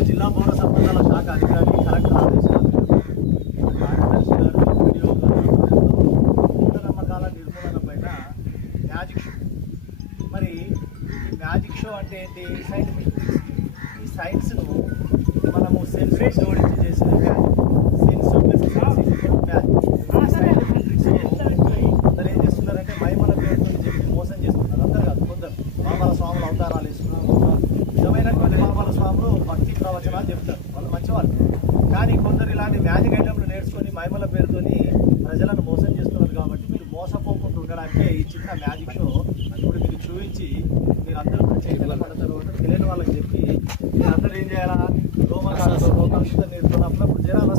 జిల్లా పౌర సంబంధాల శాఖ అధికారి కలెక్టర్ ఆదేశాలు కార్యదర్శి గారు మూఢనమ్మకాల నిర్మూలన పైన మ్యాజిక్ షో. మరి ఈ మ్యాజిక్ షో అంటే ఏంటి? సైంటిఫిక్ ఈ సైన్స్ను మనము సెన్స్ జోడించి చేసిన సెన్స్ అందరు ఏం చేస్తున్నారంటే మైమల పేరుతో చెప్పి మోసం చేస్తున్నారు అందరు కాదు కొందరు మామల స్వాములు అవతారాలు ఇస్తున్నారు నిజమైనటువంటి మహాబల స్వాములు భక్తి ప్రవచనాలు చెప్తారు. వాళ్ళు మంచివాళ్ళు. కానీ కొందరు ఇలాంటి మ్యాజిక్ ఐటమ్లు నేర్చుకొని మైమల పేరుతోని ప్రజలను మోసం చేస్తున్నారు కాబట్టి మీరు మోసపోకుండా ఉండడానికే ఈ చిన్న మ్యాజిక్ షో ఇప్పుడు మీకు చూపించి మీరు అందరూ కూడా చైతన్య పడతారు తెలియని వాళ్ళకి చెప్పి మీరు అందరూ ఏం చేయాలా? రోమకాలతో కలుషిత నేర్చుకున్నప్పుడు జనాలు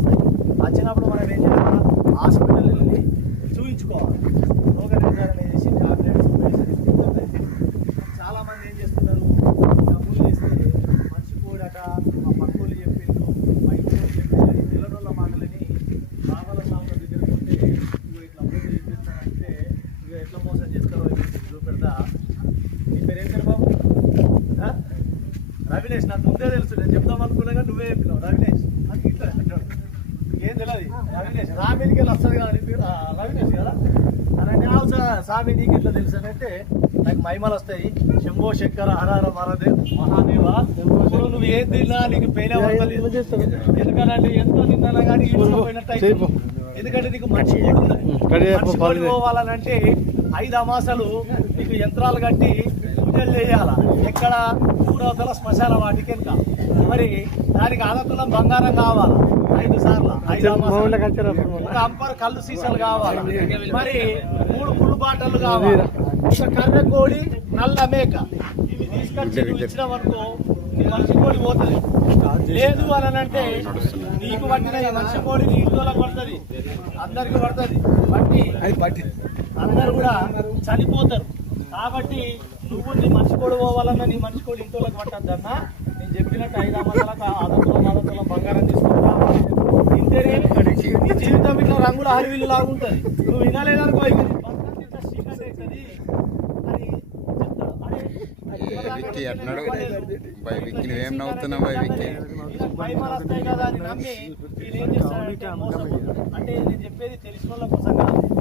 చూపెడతా నీ పేరు పేరు బాబు? రవినేష్ నాకు ముందే తెలుసు. నేను చెప్దాం అనుకున్నా కానీ నువ్వే చెప్పినావు. రవినేష్. అది ఇట్లా ఏం తెలియదు రవినేష్. రామినికి వెళ్ళి వస్తుంది కదా నీ పేరు? రవినేష్ కదా? ఆవు సా- స్వామి నీకు ఎట్లా తెలుసు అని అంటే నాకు మహిమలు వస్తాయి. శంభో శంకర హరహర మహాదేవ్ మహాదేవ. ఇప్పుడు నువ్వు ఏం తిన్నా నీకు పెయిన్ ఎందుకంటే ఎంతో తిన్నా కానీ. ఎందుకంటే నీకు మంచి పోవాలనంటే ఐదు అమాసాలు నీకు యంత్రాలు కట్టి పూజలు చేయాల? ఎక్కడ ఊరవతల శ్మశాన వాటికి వెనుక మరి దానికి ఆదతులం బంగారం కావాలి? ఐదు సార్లు. ఐదు ఒక అంపర్ కళ్ళు సీసాలు కావాలి? మరి మూడు పుల్లు బాటలు కావాలి? ఒక కర్ర కోడి నల్ల మేక. ఇవి తీసుకొచ్చి నువ్వు ఇచ్చినావనుకో నీ మనిషి కోడి పోతుంది. లేదు అని అంటే నీకు పట్టిన మనిషి కోడి నీ ఇంట్లో పడుతుంది. అందరికి పడుతుంది. బట్టి అందరు కూడా చనిపోతారు. కాబట్టి నువ్వు నీ మనిషి కోడి పోవాలన్నా నీ మనిషి కోడి ఇంట్లోకి పట్టద్దన్నా. నేను చెప్పినట్టు ఐదు అమ్మకాలకు ఆదతులం ఆదతులం బంగారం తీసుకుని రావాలి ఇంతేనే నీ జీవితం ఇట్లా రంగుల హరివిల్లు లాగుంటుంది నువ్వు వినలేదనుకో విక్కీ బై విక్కీ నువ్వేం నవ్వుతున్నావు బై విక్కీ. అంటే నేను చెప్పేది తెలిసిన వాళ్ళ కోసం కాదు